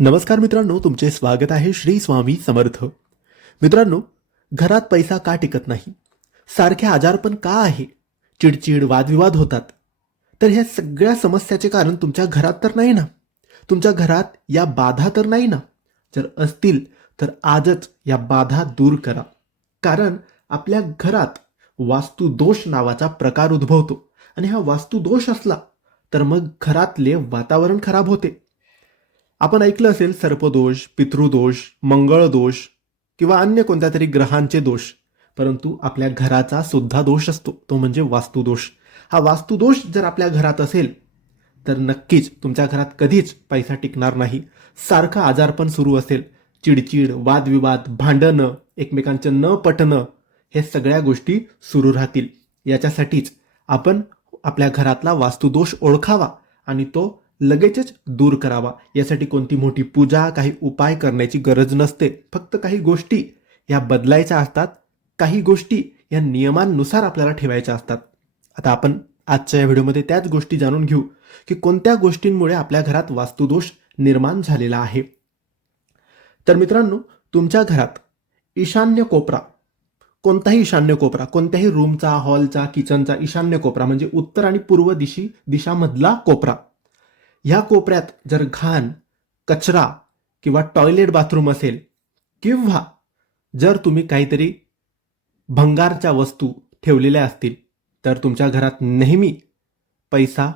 नमस्कार मित्रांनो तुमचे स्वागत आहे श्री स्वामी समर्थ. मित्रांनो घरात पैसा का टिकत नाही? सारखे आजारपण का आहे? चिडचिड वादविवाद होतात. तर ह्या सगळ्या समस्याचे कारण तुमच्या घरात तर नाही ना? तुमच्या घरात या बाधा तर नाही ना? जर असतील तर आजच या बाधा दूर करा. कारण आपल्या घरात वास्तुदोष नावाचा प्रकार उद्भवतो. आणि हा वास्तुदोष असला तर मग घरातले वातावरण खराब होते. आपण ऐकलं असेल सर्पदोष पितृदोष मंगळदोष किंवा अन्य कोणत्या तरी ग्रहांचे दोष परंतु आपल्या घराचा सुद्धा दोष असतो. तो म्हणजे वास्तुदोष. हा वास्तुदोष जर आपल्या घरात असेल तर नक्कीच तुमच्या घरात कधीच पैसा टिकणार नाही. सारखं आजारपण सुरू असेल. चिडचिड वादविवाद भांडणं एकमेकांचं न पटणं हे सगळ्या गोष्टी सुरू राहतील. याच्यासाठीच आपण आपल्या घरातला वास्तुदोष ओळखावा आणि तो लगेचच दूर करावा. यासाठी कोणती मोठी पूजा काही उपाय करण्याची गरज नसते. फक्त काही गोष्टी या बदलायच्या असतात. काही गोष्टी या नियमांनुसार आपल्याला ठेवायच्या असतात. आता आपण आजच्या या व्हिडिओमध्ये त्याच गोष्टी जाणून घेऊ की कोणत्या गोष्टींमुळे आपल्या घरात वास्तुदोष निर्माण झालेला आहे. तर मित्रांनो तुमच्या घरात ईशान्य कोपरा कोणताही ईशान्य कोपरा कोणत्याही रूमचा हॉलचा किचनचा ईशान्य कोपरा म्हणजे उत्तर आणि पूर्व दिशी दिशामधला कोपरा ह्या कोपऱ्यात जर घाण कचरा किंवा टॉयलेट बाथरूम असेल किंवा जर तुम्ही काहीतरी भंगारच्या वस्तू ठेवलेल्या असतील तर तुमच्या घरात नेहमी पैसा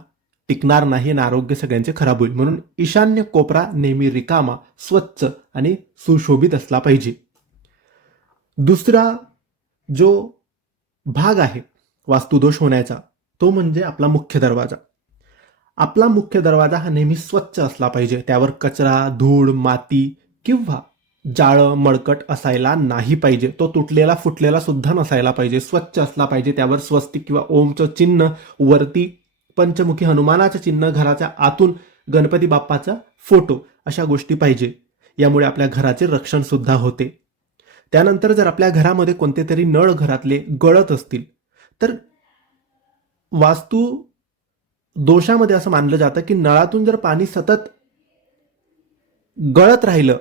टिकणार नाही आणि आरोग्य सगळ्यांचे खराब होईल. म्हणून ईशान्य कोपरा नेहमी रिकामा स्वच्छ आणि सुशोभित असला पाहिजे. दुसरा जो भाग आहे वास्तुदोष होण्याचा तो म्हणजे आपला मुख्य दरवाजा. आपला मुख्य दरवाजा हा नेहमी स्वच्छ असला पाहिजे. त्यावर कचरा धूळ माती किंवा जाळं मळकट असायला नाही पाहिजे. तो तुटलेला फुटलेला सुद्धा नसायला पाहिजे. स्वच्छ असला पाहिजे. त्यावर स्वस्तिक किंवा ओमचं चिन्ह वरती पंचमुखी हनुमानाचं चिन्ह घराच्या आतून गणपती बाप्पाचा फोटो अशा गोष्टी पाहिजे. यामुळे आपल्या घराचे रक्षण सुद्धा होते. त्यानंतर जर आपल्या घरामध्ये कोणते तरी नळ घरातले गळत असतील तर वास्तू दोषामध्ये असं मानलं जातं की नळातून जर पाणी सतत गळत राहिलं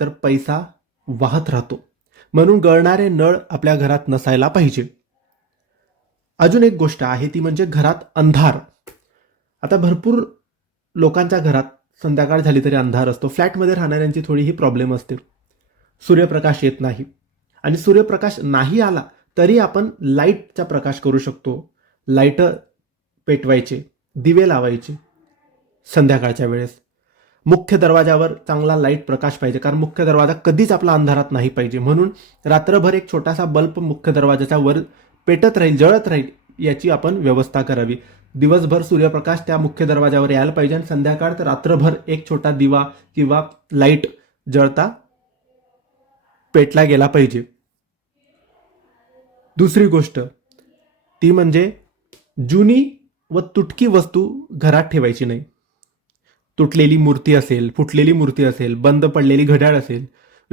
तर पैसा वाहत राहतो. म्हणून गळणारे नळ आपल्या घरात नसायला पाहिजे. अजून एक गोष्ट आहे ती म्हणजे घरात अंधार. आता भरपूर लोकांच्या घरात संध्याकाळ झाली तरी अंधार असतो. फ्लॅटमध्ये राहणाऱ्यांची थोडी ही प्रॉब्लेम असते सूर्यप्रकाश येत नाही. आणि सूर्यप्रकाश नाही आला तरी आपण लाईटचा प्रकाश करू शकतो. लाइट पेटवायचे. दिवे लावायचे संध्याकाळच्या वेळेस. मुख्य दरवाजावर चांगला लाइट प्रकाश पाहिजे कारण मुख्य दरवाजा कधीच आपला अंधारात नाही पाहिजे. म्हणून रात्रभर एक छोटासा बल्ब मुख्य दरवाजाच्या वर पेटत राहील जळत राहील याची आपण व्यवस्था करावी. दिवसभर सूर्यप्रकाश त्या मुख्य दरवाजावर यायला पाहिजे आणि संध्याकाळ तर रात्रभर एक छोटा दिवा किंवा लाइट जळता पेटला गेला पाहिजे. दुसरी गोष्ट ती म्हणजे जुनी व तुटकी वस्तू घरात ठेवायची नाही. तुटलेली मूर्ती असेल फुटलेली मूर्ती असेल बंद पडलेली घड्याळ असेल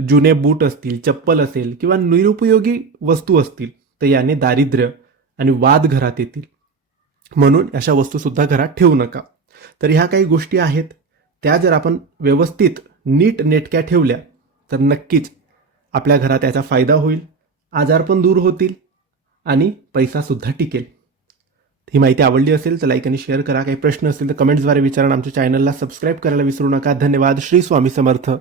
जुने बूट असतील चप्पल असेल किंवा निरुपयोगी वस्तू असतील तर याने दारिद्र्य आणि वाद घरात येतील. म्हणून अशा वस्तूसुद्धा घरात ठेवू नका. तर ह्या काही गोष्टी आहेत. त्या जर आपण व्यवस्थित नीट नेटक्या ठेवल्या तर नक्कीच आपल्या घरात याचा फायदा होईल आजार पण दूर होतील आणि पैसासुद्धा टिकेल. ही माहिती आवडली असेल तर लाईक आणि शेअर करा. काही प्रश्न असतील तर कमेंट्सद्वारे विचारा आमच्या चॅनलला सबस्क्राईब करायला विसरू नका. धन्यवाद. श्री स्वामी समर्थ.